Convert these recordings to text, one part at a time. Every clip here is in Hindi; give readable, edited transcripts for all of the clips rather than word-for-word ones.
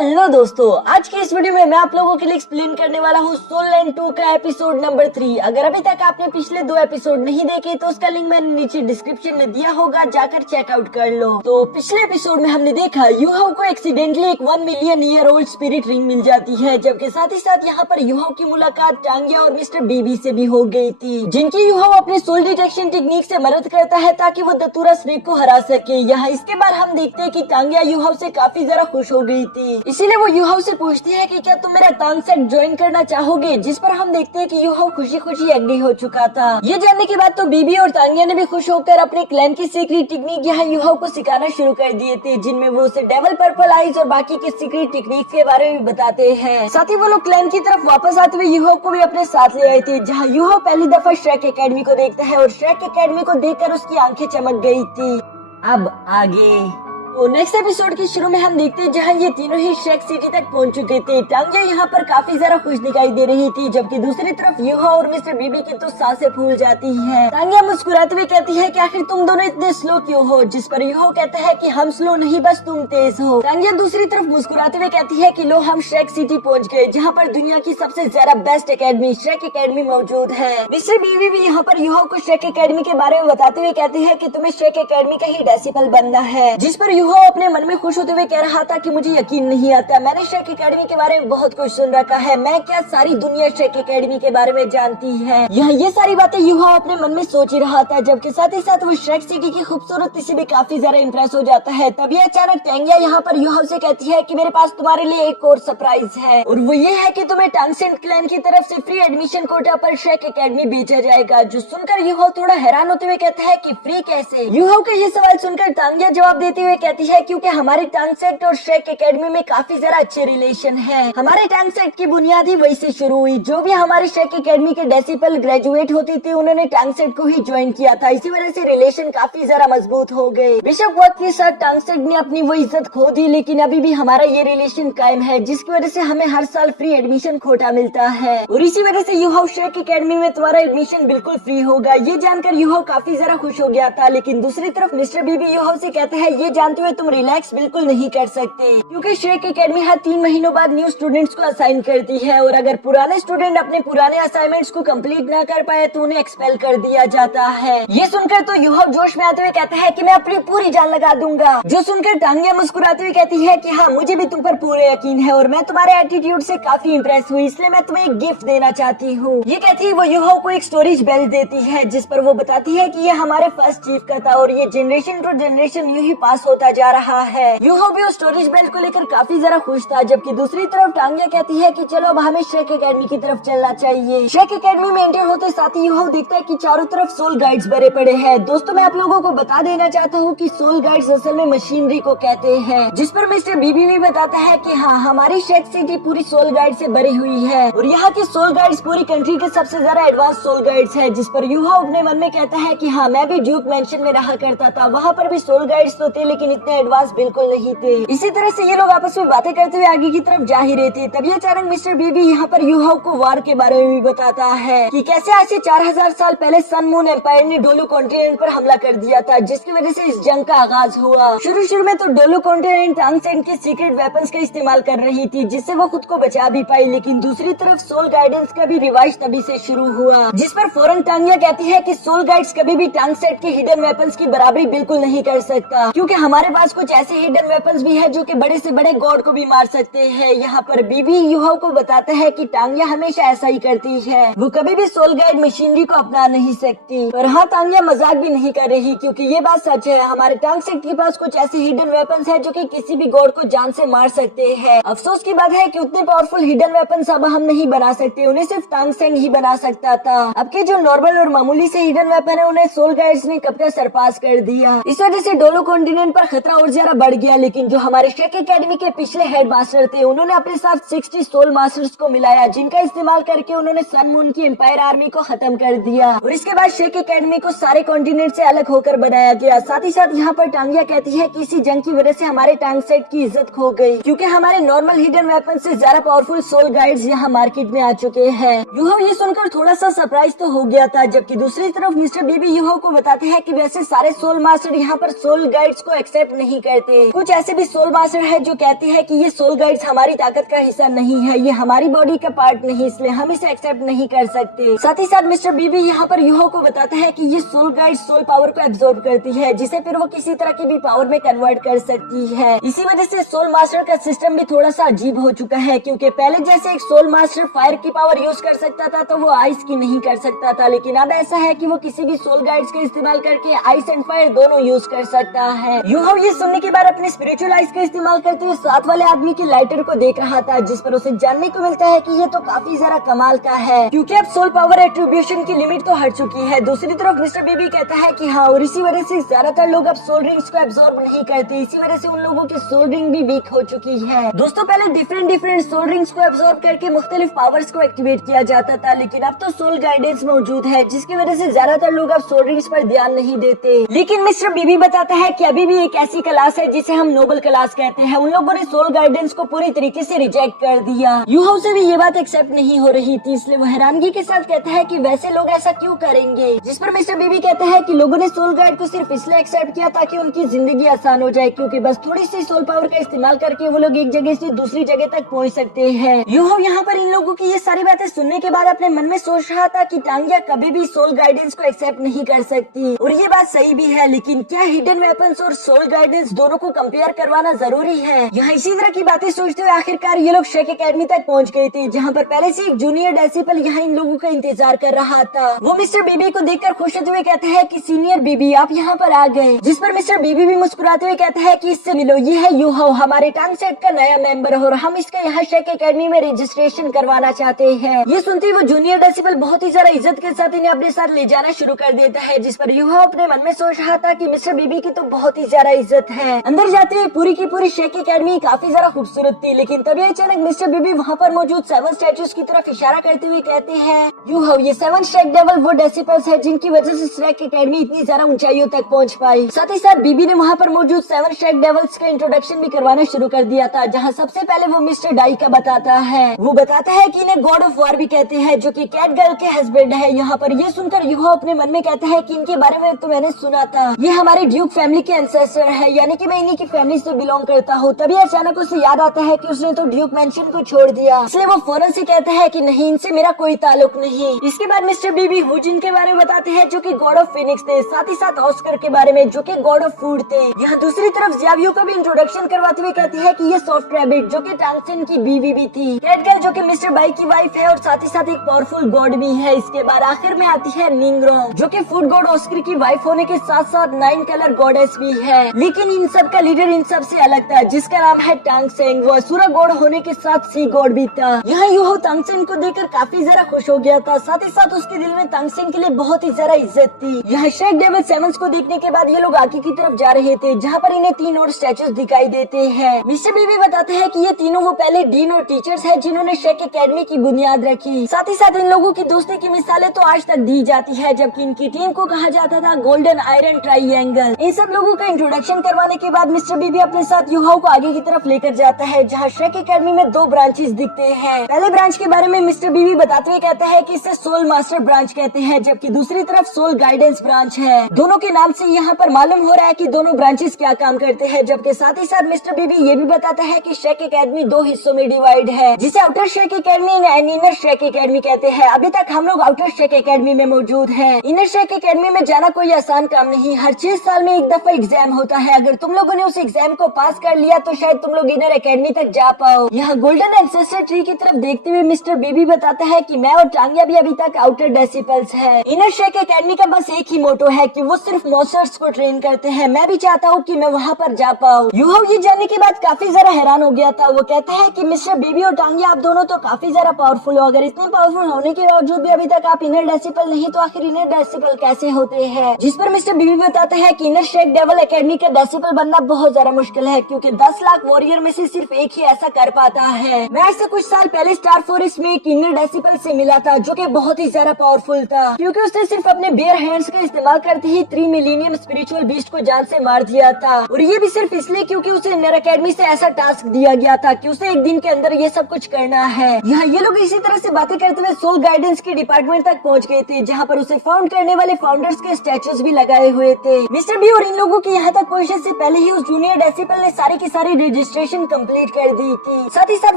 हेलो दोस्तों, आज के इस वीडियो में मैं आप लोगों के लिए एक्सप्लेन करने वाला हूँ सोल लाइन 2 का एपिसोड नंबर 3। अगर अभी तक आपने पिछले 2 एपिसोड नहीं देखे तो उसका लिंक मैंने नीचे डिस्क्रिप्शन में दिया होगा, जाकर चेकआउट कर लो। तो पिछले एपिसोड में हमने देखा युहाओ को एक्सीडेंटली एक 1 million year old spirit ring मिल जाती है, जबकि साथ ही साथ यहाँ पर युहाओ की मुलाकात टांगिया और मिस्टर बीबी से भी हो गई थी, जिनकी युहाओ अपने सोल डिटेक्शन टेक्निक से मदद करता है ताकि वो दतूरा स्नेक को हरा सके। यहाँ इसके बाद हम देखते हैं कि टांगिया युहाओ से काफी ज्यादा खुश हो गई थी, इसीलिए वो युहाओ से पूछती है कि क्या तुम मेरा टांग सेट ज्वाइन करना चाहोगे, जिस पर हम देखते हैं कि युहाओ खुशी खुशी एग्री हो चुका था। ये जानने के बाद तो बीबी और टांगिया ने भी खुश होकर अपने क्लैन की सीक्रेट टेक्निक यहाँ युहाओ को सिखाना शुरू कर दिए थे, जिनमें वो उसे डेवल पर्पल आइज और बाकी के सीक्रेट टेक्निक के बारे में बताते हैं। साथ ही वो लोग क्लैन की तरफ वापस आते हुए युहाओ को भी अपने साथ ले आए थे, जहाँ युहाओ पहली दफा श्रेक एकेडमी को देखता है और श्रेक एकेडमी को देखकर उसकी आंखें चमक गई थी। अब आगे तो नेक्स्ट एपिसोड के शुरू में हम देखते हैं जहाँ ये तीनों ही श्रेक सिटी तक पहुंच चुके थे। टांगिया यहाँ पर काफी ज्यादा खुश दिखाई दे रही थी, जबकि दूसरी तरफ युहाओ और मिस्टर बीबी की तो सांसें फूल जाती हैं। टांगिया मुस्कुराते हुए कहती है कि आखिर तुम दोनों इतने स्लो क्यों हो, जिस पर युहाओ कहता है कि हम स्लो नहीं, बस तुम तेज हो। टांगिया दूसरी तरफ मुस्कुराते हुए कहती है कि लो हम श्रेक सिटी पहुँच गए, जहाँ पर दुनिया की सबसे ज्यादा बेस्ट एकेडमी श्रेक एकेडमी मौजूद है। मिस्टर बीबी भी यहाँ पर युहाओ को श्रेक एकेडमी के बारे में बताते हुए कहते हैं कि तुम्हें श्रेक एकेडमी का ही डेसिपल बनना है, जिस पर युहाओ अपने मन में खुश होते हुए कह रहा था कि मुझे यकीन नहीं आता, मैंने श्रेक एकेडमी के बारे में बहुत कुछ सुन रखा है, मैं क्या सारी दुनिया श्रेक एकेडमी के बारे में जानती है। ये सारी बातें युहाओ अपने मन में सोच ही रहा था, जबकि साथ ही साथ वो श्रेक सिटी की खूबसूरती से भी काफी ज्यादा इम्प्रेस हो जाता है। तभी अचानक टांगिया यहाँ पर युहाओ से कहती है कि मेरे पास तुम्हारे लिए एक और सरप्राइज है, और वो ये है कि तुम्हें टांगसेन क्लैन की तरफ से फ्री एडमिशन कोटा पर श्रेक एकेडमी भेजा जाएगा। जो सुनकर युहाओ थोड़ा हैरान होते हुए कहता है कि फ्री कैसे। युहाओ का ये सवाल सुनकर टांगिया जवाब देते हुए कहती है क्योंकि हमारे टांगसेट और श्रेक एकेडमी में काफी ज्यादा अच्छे रिलेशन है। हमारे टांगसेट की बुनियाद ही वही से शुरू हुई, जो भी हमारे श्रेक एकेडमी के डेसिपल ग्रेजुएट होती थी उन्होंने टांगसेट को ही ज्वाइन किया था, इसी वजह से रिलेशन काफी ज्यादा मजबूत हो गए। बेशक वक्त के साथ टांगसेट ने अपनी वो इज्जत खो दी, लेकिन अभी भी हमारा ये रिलेशन कायम है, जिसकी वजह से हमें हर साल फ्री एडमिशन कोटा मिलता है, और इसी वजह से युहाओ श्रेक एकेडमी में तुम्हारा एडमिशन बिल्कुल फ्री होगा। ये जानकर युहाओ काफी ज्यादा खुश हो गया था, लेकिन दूसरी तरफ मिस्टर बीबी युहाओ से कहते हैं ये जानते हुए तुम रिलैक्स बिल्कुल नहीं कर सकते, क्योंकि श्रेक एकेडमी हर 3 महीनों बाद न्यू स्टूडेंट्स को असाइन करती है, और अगर पुराने स्टूडेंट अपने पुराने असाइनमेंट्स को कंप्लीट ना कर पाए तो उन्हें एक्सपेल कर दिया जाता है। ये सुनकर तो युहाओ जोश में आते हुए कहता है कि मैं अपनी पूरी जान लगा दूंगा। जो सुनकर टांगिया मुस्कुराते हुए कहती है कि हाँ मुझे भी तुम पर पूरे यकीन है, और मैं तुम्हारे एटीट्यूड से काफी इम्प्रेस हुई, इसलिए मैं तुम्हें एक गिफ्ट देना चाहती हूँ। ये कहती है वो युहाओ को एक स्टोरेज बेल देती है, जिस पर वो बताती है कि ये हमारे फर्स्ट चीफ का था और ये जनरेशन टू जनरेशन यूं ही पास होता जा रहा है। युहाओ भी उस स्टोरेज बेल को लेकर काफी ज्यादा खुश था, जबकि दूसरी तरफ टांगिया कहती है कि चलो अब हमें श्रेक एकेडमी की तरफ चलना चाहिए। श्रेक एकेडमी में एंटर होते साथ ही युहाओ देखता है कि चारों तरफ सोल गाइड्स भरे पड़े हैं। दोस्तों मैं आप लोगों को बता देना चाहता हूँ कि सोल गाइड्स असल में मशीनरी को कहते हैं, जिस पर मिस्टर बीबी भी बताता है कि हाँ हमारी श्रेक सिटी पूरी सोल गाइड से भरी हुई है, और यहाँ की सोल गाइड्स पूरी कंट्री के सबसे ज्यादा एडवांस सोल गाइड्स है। जिस पर युहाओ अपने मन में कहता है कि हाँ मैं भी ड्यूक मेंशन में रहा करता था, वहाँ पर भी सोल गाइड्स तो थे लेकिन इतने एडवांस बिल्कुल नहीं थे। इसी तरह से ये लोग आपस में बातें करते हुए आगे की तरफ जा ही रहे थे। तभी अचानक मिस्टर बीबी यहाँ पर युहाओ को वार के बारे में भी बताता है कि कैसे आज से 4000 साल पहले सन मून एम्पायर ने डोलो कॉन्टिनेंट पर हमला कर दिया था, जिसकी वजह से इस जंग का आगाज हुआ। शुरू में तो डोलो कॉन्टिनेंट टांगसेट के सीक्रेट वेपन्स का इस्तेमाल कर रही थी, जिससे वो खुद को बचा भी पाई, लेकिन दूसरी तरफ सोल गाइडेंस का भी रिवाइज तभी से शुरू हुआ, जिस पर फौरन टांगिया कहती है कि सोल गाइड्स कभी भी टांगसेट के हिडन वेपन्स की बराबरी बिल्कुल नहीं कर सकता, क्योंकि हमारे पास कुछ ऐसे हिडन वेपन्स भी है जो कि बड़े से बड़े गॉड को भी मार सकते हैं। यहाँ पर बीबी युहाओ को बताता है कि टांगिया हमेशा ऐसा ही करती है, वो कभी भी सोल गाइड मशीनरी को अपना नहीं सकती। और हाँ टांगिया मजाक भी नहीं कर रही, क्योंकि ये बात सच है, हमारे टांगसेट के पास कुछ ऐसे हिडन वेपन्स है जो कि किसी भी गॉड को जान से मार सकते हैं। अफसोस की बात है कि उतने पावरफुल हिडन वेपन्स अब हम नहीं बना सकते, उन्हें सिर्फ टांगसेट ही बना सकता था। अब के जो नॉर्मल और मामूली से हिडन वेपन है उन्हें सोल गाइड्स ने कब तक सरपास कर दिया। इस वजह से डोलो कॉन्टिनेंट पर खतरा और ज्यादा बढ़ गया, लेकिन जो हमारे श्रेक एकेडमी के पिछले हेड मास्टर थे उन्होंने अपने साथ 60 सोल मास्टर्स को मिलाया, जिनका इस्तेमाल करके उन्होंने सन मून की एम्पायर आर्मी को खत्म कर दिया, और इसके बाद श्रेक एकेडमी को सारे कॉन्टिनेंट से अलग होकर बनाया गया। साथ ही साथ यहाँ पर टांगिया कहती है कि इसी जंग की वजह से हमारे टांगसेट की इज्जत खो गई, क्योंकि हमारे नॉर्मल हिडन वेपन से ज्यादा पावरफुल सोल गाइड्स यहाँ मार्केट में आ चुके हैं। युहाओ ये सुनकर थोड़ा सा सरप्राइज तो हो गया था, जबकि दूसरी तरफ मिस्टर बीबी युहाओ को बताते हैं कि वैसे सारे सोल मास्टर यहाँ पर सोल गाइड्स को एक्सेप्ट एक्सेप्ट नहीं करते। कुछ ऐसे भी सोल मास्टर है जो कहते हैं कि ये सोल गाइड्स हमारी ताकत का हिस्सा नहीं है, ये हमारी बॉडी का पार्ट नहीं, इसलिए हम इसे एक्सेप्ट नहीं कर सकते। साथ ही साथ मिस्टर बी भी यहाँ पर यूहो को बताता है कि ये सोल गाइड सोल पावर को एब्जॉर्ब करती है, जिसे फिर वो किसी तरह की भी पावर में कन्वर्ट कर सकती है। इसी वजह से सोल मास्टर का सिस्टम भी थोड़ा सा अजीब हो चुका है, क्योंकि पहले जैसे एक सोल मास्टर फायर की पावर यूज कर सकता था तो वो आइस की नहीं कर सकता था, लेकिन अब ऐसा है कि वो किसी भी सोल गाइड्स का इस्तेमाल करके आइस एंड फायर दोनों यूज कर सकता है। यूहो ये सुनने के बाद अपने स्पिरिचुअल आइस का इस्तेमाल करते हुए साथ वाले आदमी की लाइटर को देख रहा था, जिस पर उसे जानने को मिलता है कि ये तो काफी ज्यादा कमाल का है, क्योंकि अब सोल पावर एट्रीब्यूशन की लिमिट तो हट चुकी है। दूसरी तरफ मिस्टर बी भी कहता है कि हाँ, और इसी वजह से ज्यादातर लोग अब सोल रिंग्स को एब्जॉर्ब नहीं करते, इसी वजह से उन लोगों की सोल रिंग भी वीक हो चुकी है। दोस्तों पहले डिफरेंट सोल रिंग्स को एब्जॉर्ब करके मुख्तलिफ पावर्स को एक्टिवेट किया जाता था, लेकिन अब तो सोल गाइडेंस मौजूद है, जिसकी वजह से ज्यादातर लोग अब सोल रिंग्स पर ध्यान नहीं देते। लेकिन मिस्टर बी भी बताता है कि अभी भी एक ऐसी क्लास है जिसे हम नोबल क्लास कहते हैं, उन लोगों ने सोल गाइडेंस को पूरी तरीके से रिजेक्ट कर दिया। यूहो से भी ये बात एक्सेप्ट नहीं हो रही थी, इसलिए वो हैरानगी के साथ कहता है कि वैसे लोग ऐसा क्यों करेंगे, जिस पर मिस्टर बी भी कहता है कि लोगों ने सोल गाइड को सिर्फ इसलिए एक्सेप्ट किया ताकि उनकी जिंदगी आसान हो जाए, क्योंकि बस थोड़ी सी सोल पावर का इस्तेमाल करके वो लोग एक जगह से दूसरी जगह तक पहुंच सकते हैं। यूहो यहाँ पर इन लोगों की ये सारी बातें सुनने के बाद अपने मन में सोच रहा था कि टांगिया कभी भी सोल गाइडेंस को एक्सेप्ट नहीं कर सकती, और ये बात सही भी है, लेकिन क्या हिडन वेपन्स और सोल गाइडेंस दोनों को कंपेयर करवाना जरूरी है? यहाँ इसी तरह की बातें सोचते हुए आखिरकार ये लोग शेक एकेडमी तक पहुँच गए थे, जहाँ पर पहले से एक जूनियर डेसिपल यहाँ इन लोगों का इंतजार कर रहा था। वो मिस्टर बीबी को देखकर खुश होते हुए कहते हैं कि सीनियर बीबी आप यहाँ पर आ गए, जिस पर मिस्टर बीबी भी मुस्कुराते हुए कहता है कि इससे मिलो, ये है यूहो, हमारे टांग सेट का नया मेंबर, और हम इसका यहाँ शेक एकेडमी में रजिस्ट्रेशन करवाना चाहते हैं। ये सुनते ही वो जूनियर डेसिपल बहुत ही ज्यादा इज्जत के साथ इन्हें अपने साथ ले जाना शुरू कर देता है, जिस पर यूहो अपने मन में सोच रहा था कि मिस्टर बीबी की तो बहुत ही ज्यादा इज्जत है। अंदर जाते हुए पूरी की पूरी शेक एकेडमी काफी ज्यादा खूबसूरत थी, लेकिन तभी अचानक मिस्टर बीबी वहाँ पर मौजूद 7 स्टैचूज की तरफ इशारा करते हुए कहते हैं, यूहो ये 7 शेक डेविल वो डेसिपल्स है जिनकी वजह से शेक एकेडमी इतनी ज्यादा ऊंचाइयों तक पहुँच पाई। साथ ही साथ बीबी ने वहाँ पर मौजूद 7 शेक डेविल्स का इंट्रोडक्शन भी करवाना शुरू कर दिया था, जहाँ सबसे पहले वो मिस्टर डाई का बताता है। वो बताता है कि इन्हें गॉड ऑफ वॉर भी कहते हैं, जो कि कैट गर्ल के हस्बैंड है। यहाँ पर ये सुनकर यूहो अपने मन में कहता है कि इनके बारे में तो मैंने सुना था, ये हमारी ड्यूक फैमिली के एंसेस्टर है, यानी कि मैं इन्हीं की फैमिली से बिलोंग करता हूँ। तभी अचानक उसे याद आता है कि उसने तो ड्यूक मेंशन को छोड़ दिया, इसलिए वो फौरन से कहता है कि नहीं, इनसे मेरा कोई ताल्लुक नहीं। इसके बाद मिस्टर बीबी हुजिन के बारे में बताते हैं, जो कि गॉड ऑफ फिनिक्स थे, साथ ही साथ ऑस्कर के बारे में, जो कि गॉड ऑफ फूड थे। यहाँ दूसरी तरफ जियावियो का भी इंट्रोडक्शन करवाते हुए कहते हैं कि ये सॉफ्ट रैबिट, जो कि टांगसेन की बीवी भी थी, कैट गर्ल जो कि मिस्टर बाई की वाइफ है, और साथ ही साथ एक पावरफुल गॉड भी है। इसके बाद आखिर में आती है निंगरोंग, जो कि फूड गॉड ऑस्कर की वाइफ होने के साथ साथ 9 कलर गॉडेस भी है, लेकिन इन सब का लीडर इन सब से अलग था, जिसका नाम है टांगसेन। वो असुरा गॉड होने के साथ सी गॉड भी था। यहाँ यूहो टांगसेन को देखकर काफी ज्यादा खुश हो गया था, साथ ही साथ उसके दिल में टांगसेन के लिए बहुत ही ज्यादा इज्जत थी। यहाँ शेक डेविल 7 को देखने के बाद ये लोग आगे की तरफ जा रहे थे, जहाँ पर इन्हें 3 और स्टैचूज दिखाई देते हैं। मिस्टर बीबी बताते हैं कि ये तीनों वो पहले डीन और टीचर्स है जिन्होंने शेक एकेडमी की बुनियाद रखी। साथ ही साथ इन लोगों की दोस्ती की मिसालें तो आज तक दी जाती है, जबकि इनकी टीम को कहा जाता था गोल्डन आयरन ट्राइएंगल। इन सब लोगों का इंट्रोडक्शन करवाने के बाद मिस्टर बीबी अपने साथ यूहो को आगे की तरफ लेकर जाता है, जहाँ शेक एकेडमी में 2 ब्रांचेस दिखते हैं। पहले ब्रांच के बारे में मिस्टर बीबी बताते हुए कहता है कि इसे सोल मास्टर ब्रांच कहते हैं, जबकि दूसरी तरफ सोल गाइडेंस ब्रांच है। दोनों के नाम से यहाँ पर मालूम हो रहा है कि दोनों ब्रांचेस क्या काम करते हैं, जबकि साथ ही साथ मिस्टर बीबी ये भी बताता है कि शेक एकेडमी 2 हिस्सों में डिवाइड है, जिसे outer shake academy and inner shake academy कहते हैं। अभी तक हम लोग आउटर शेक एकेडमी में मौजूद हैं। इनर शेक एकेडमी में जाना कोई आसान काम नहीं, हर 6 साल में एक दफा एग्जाम होता है। अगर तुम लोगों ने उस एग्जाम को पास कर लिया तो शायद तुम लोग इनर एकेडमी तक जा पाओ। यहाँ गोल्डन एंसेस्टर ट्री की तरफ देखते हुए मिस्टर बीबी बताता है कि मैं और टांगिया भी अभी तक आउटर डेसिपल्स है। इनर शेक एकेडमी का बस एक ही मोटो है कि वो सिर्फ मॉन्स्टर्स को ट्रेन करते हैं। मैं भी चाहता हूँ कि मैं वहाँ पर जा पाऊँ। यूहो ये जानने के बाद काफी ज्यादा हैरान हो गया था। वो कहता है कि मिस्टर बीबी और टांगिया आप दोनों तो काफी ज्यादा पावरफुल हो, अगर इतने पावरफुल होने के बावजूद भी अभी तक आप इनर डेसिपल नहीं, तो आखिर इनर डेसिपल कैसे होते हैं? जिस पर मिस्टर बीबी बताता है कि इनर शेक डेविल एकेडमी का डेसिपल बनना बहुत ज्यादा मुश्किल है, क्योंकि 10 लाख वॉरियर में से सिर्फ एक ही ऐसा कर पाता है। मैं ऐसे कुछ साल पहले स्टार फोर्स में एक इनर डेसिपल से मिला था, जो कि बहुत ही ज्यादा पावरफुल था, क्योंकि उसने सिर्फ अपने बेयर हैंड्स का इस्तेमाल करते ही 3 मिलीनियम स्पिरिचुअल बीस्ट को जान से मार दिया था। और ये भी सिर्फ इसलिए क्योंकि उसे इनर एकेडमी से ऐसा टास्क दिया गया था कि उसे एक दिन के अंदर ये सब कुछ करना है। यहाँ ये लोग इसी तरह से बातें करते हुए सोल गाइडेंस के डिपार्टमेंट तक पहुँच गए थे, जहाँ पर उसे फाउंड करने वाले फाउंडर्स के स्टैचूज भी लगाए हुए थे। मिस्टर बी और इन लोगों की यहाँ तक पोजीशन से पहले ही उस जूनियर डेसिबल ने सारी की सारी रजिस्ट्रेशन कंप्लीट कर दी थी। साथ ही साथ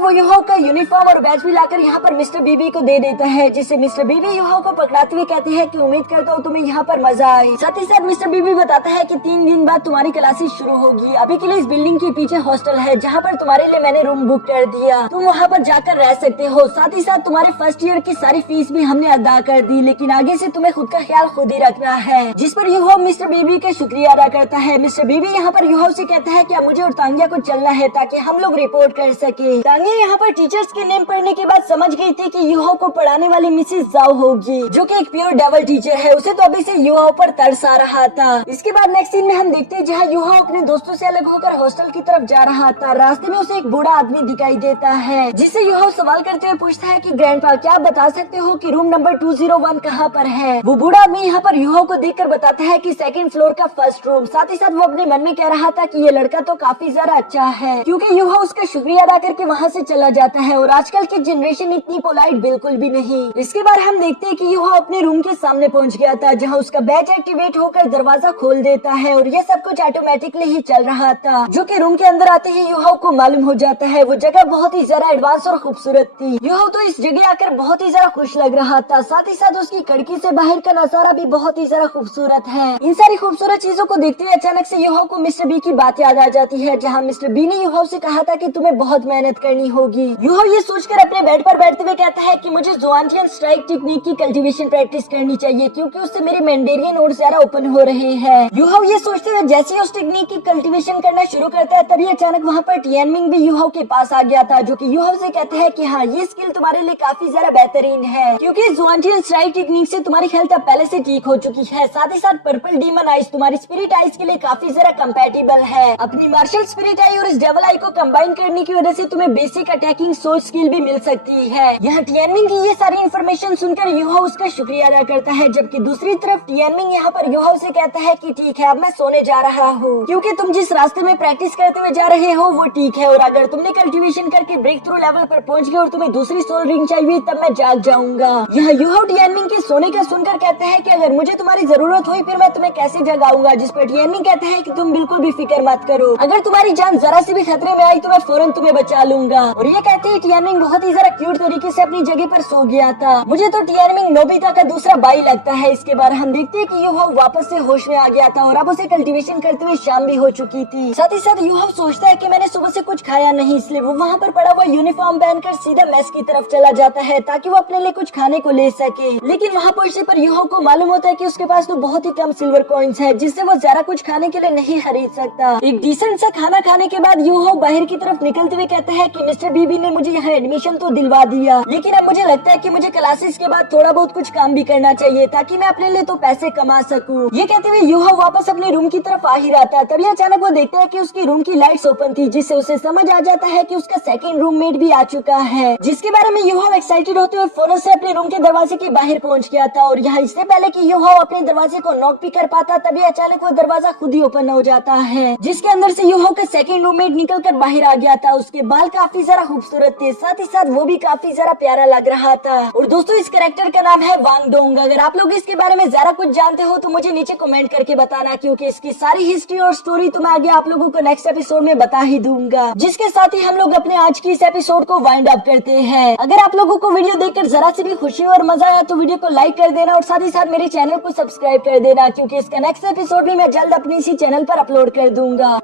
वो यूहो का यूनिफॉर्म और बैच भी लाकर यहाँ पर मिस्टर बीबी को दे देता है, जिससे मिस्टर बीबी यूहो को पकड़ाते हुए कहते हैं कि उम्मीद करता हूँ तुम्हें यहाँ पर मजा आए। साथ ही साथ मिस्टर बीबी बताता है कि 3 दिन बाद तुम्हारी क्लासेस शुरू होगी। अभी के लिए इस बिल्डिंग के पीछे हॉस्टल है जहाँ पर तुम्हारे लिए मैंने रूम बुक कर दिया, तुम वहाँ पर जाकर रह सकते हो। साथ ही साथ तुम्हारे फर्स्ट ईयर की सारी फीस भी हमने अदा कर दी, लेकिन आगे से तुम्हें खुद का ख्याल खुद ही रखना है। जिस पर यूहो मिस्टर बीबी का शुक्रिया अदा करता है। मिस्टर बीबी यहाँ पर यूहो से कहता है कि अब मुझे और तांगिया को चलना है ताकि हम लोग रिपोर्ट कर सके। तांगिया यहाँ पर टीचर्स के नेम पढ़ने के बाद समझ गई थी कि यूहो को पढ़ाने वाली मिसेस जाओ होगी, जो कि एक प्योर डेविल टीचर है। उसे तो अभी से यूहो पर तरस आ रहा था। इसके बाद नेक्स्ट सीन में हम देखते हैं जहाँ यूहो अपने दोस्तों से अलग होकर हॉस्टल की तरफ जा रहा था। रास्ते में उसे एक बूढ़ा आदमी दिखाई देता है, जिससे यूहो सवाल करते हुए पूछता है कि ग्रैंडपा क्या आप बता सकते हो कि रूम नंबर 201 कहाँ पर है। वो बूढ़ा आदमी यहाँ पर यूहो को देखकर बताता है कि 2nd फ्लोर का फर्स्ट रूम। साथ ही साथ वो अपने मन में कह रहा था कि ये लड़का तो काफी ज्यादा अच्छा है, क्योंकि यूहो उसका शुक्रिया अदा करके वहाँ से चला जाता है। और आजकल की जनरेशन इतनी पोलाइट बिल्कुल भी नहीं। इसके बाद हम देखते हैं कि यूहो अपने रूम के सामने पहुँच गया था, जहाँ उसका बैच एक्टिवेट होकर दरवाजा खोल देता है और ये सब कुछ ऑटोमेटिकली ही चल रहा था, जो कि रूम के अंदर आते ही यूहो को मालूम हो जाता है वो जगह बहुत ही ज्यादा एडवांस और खूबसूरत थी। यूहो तो इस जगह आकर बहुत ही ज्यादा खुश लग रहा था। साथ ही साथ उसकी खिड़की से बाहर का नजारा भी बहुत ही ज्यादा खूबसूरत है। इन सारी खूबसूरत चीजों को देखते हुए अचानक से यूहो को मिस्टर बी की बात याद आ जाती है, जहाँ मिस्टर बी ने यूहो से कहा था कि तुम्हें बहुत मेहनत करनी होगी। यूहो ये सोचकर अपने बेड पर बैठते हुए कहता है कि मुझे ज़ुआनटियन स्ट्राइक टेक्निक की कल्टीवेशन प्रैक्टिस करनी चाहिए, क्योंकि उससे मेरे मैंडेरियन नोड ज्यादा ओपन हो रहे हैं। यूहो ये सोचते हुए जैसे उस टेक्निक की कल्टीवेशन करना शुरू करता है, तभी अचानक वहाँ पर टियानमिंग भी यूहो के पास आ गया था, जो कि यूहो से कहता है कि हाँ ये स्किल तुम्हारे लिए काफी ज्यादा बेहतरीन है, क्योंकि ज़ुआनटियन स्ट्राइक टेक्निक से तुम्हारी हेल्थ अब पहले से ठीक हो चुकी है। साथ ही साथ पर्पल डीमन आइज तुम्हारी स्पिरिट आइज के लिए काफी ज्यादा कंपैटिबल है। अपनी मार्शल स्पिरिट आई और इस डेविल आई को कंबाइन करने की वजह से तुम्हें बेसिक अटैकिंग सोच स्किल भी मिल सकती है। यहाँ टियानमिंग की ये सारी इन्फॉर्मेशन सुनकर यूहो उसका शुक्रिया अदा करता है, जबकि दूसरी तरफ टियानमिंग यहाँ पर यूहो से कहता है कि ठीक है अब मैं सोने जा रहा हूँ, क्योंकि तुम जिस रास्ते में प्रैक्टिस करते हुए जा रहे हो वो ठीक है, और अगर तुमने कल्टीवेशन करके ब्रेक थ्रू लेवल पर पहुँच गए और तुम्हें दूसरी सोल रिंग चाहिए तब मैं जाग जाऊंगा। यहाँ यूहो टियानमिंग के सोने का सुनकर कहते हैं कि अगर मुझे तुम्हारी जरूरत हुई फिर मैं तुम्हें कैसे जगाऊंगा, जिस पर टियानमिंग कहता है कि तुम बिल्कुल भी फिक्र मत करो, अगर तुम्हारी जान जरा सी भी खतरे में आई तो मैं फौरन तुम्हें बचा लूंगा। और ये कहते ही टियानमिंग बहुत ही जरा क्यूट तरीके से अपनी जगह पर सो गया था। मुझे तो टियानमिंग नोबिता का दूसरा भाई लगता है। इसके बाद हम देखते हैं कि यूहो वापस से होश में आ गया था और अब उसे कल्टीवेशन करते हुए शाम भी हो चुकी थी। साथ ही साथ यूहो सोचता है कि मैंने सुबह से कुछ खाया नहीं, इसलिए वो वहाँ पर पड़ा हुआ यूनिफॉर्म पहनकर सीधा मेस की तरफ चला जाता है ताकि वो अपने लिए कुछ खाने को ले सके। लेकिन वहाँ पहुंचने पर यूहो को मालूम होता है कि उसके पास तो बहुत ही कम सिल्वर कॉइन्स है, जिससे वो ज्यादा कुछ खाने के लिए नहीं खरीद सकता। एक डिसेंट सा खाना खाने के बाद यूहो बाहर की तरफ निकलते हुए कहता है कि मिस्टर बीबी ने मुझे यहाँ एडमिशन तो दिलवा दिया, लेकिन अब मुझे लगता है कि मुझे क्लासेस के बाद थोड़ा बहुत कुछ काम भी करना चाहिए ताकि मैं अपने लिए तो पैसे कमा सकूं। ये कहते हुए यूहो वापस अपने रूम की तरफ आ ही रहा था, तभी अचानक वो देखता है कि उसकी रूम की लाइट्स ओपन थी, जिससे उसे समझ आ जाता है कि उसका सेकंड रूममेट भी आ चुका है, जिसके बारे में यूहो एक्साइटेड होते हुए फौरन से अपने रूम के दरवाजे के बाहर पहुंच गया था। और यहाँ इससे पहले कि यूहो अपने दरवाजे को नॉक भी कर पाता, तभी अचानक वो दरवाजा खुद ही ओपन हो जाता है, जिसके अंदर से यूहो का सेकंड रूममेट निकल कर बाहर आ गया था। उसके बाल काफी ज्यादा खूबसूरत थे, साथ ही साथ वो भी काफी ज्यादा प्यारा लग रहा था। और दोस्तों इस कैरेक्टर का नाम है वांग डोंग। अगर आप लोग इसके बारे में ज्यादा कुछ जानते हो तो मुझे नीचे कमेंट करके बताना, क्योंकि इसकी सारी हिस्ट्री और स्टोरी तो मैं आगे आप लोगों को नेक्स्ट एपिसोड में बता ही दूंगा। जिसके साथ ही हम लोग अपने आज की इस एपिसोड को वाइंड अप करते हैं। अगर आप लोगों को वीडियो देखकर जरा से भी खुशी और मजा आया तो वीडियो को लाइक कर देना और साथ ही साथ मेरे चैनल को सब्सक्राइब कर देना, क्योंकि इसका नेक्स्ट एपिसोड भी मैं जल्द अपनी इसी चैनल पर अपलोड कर दूंगा।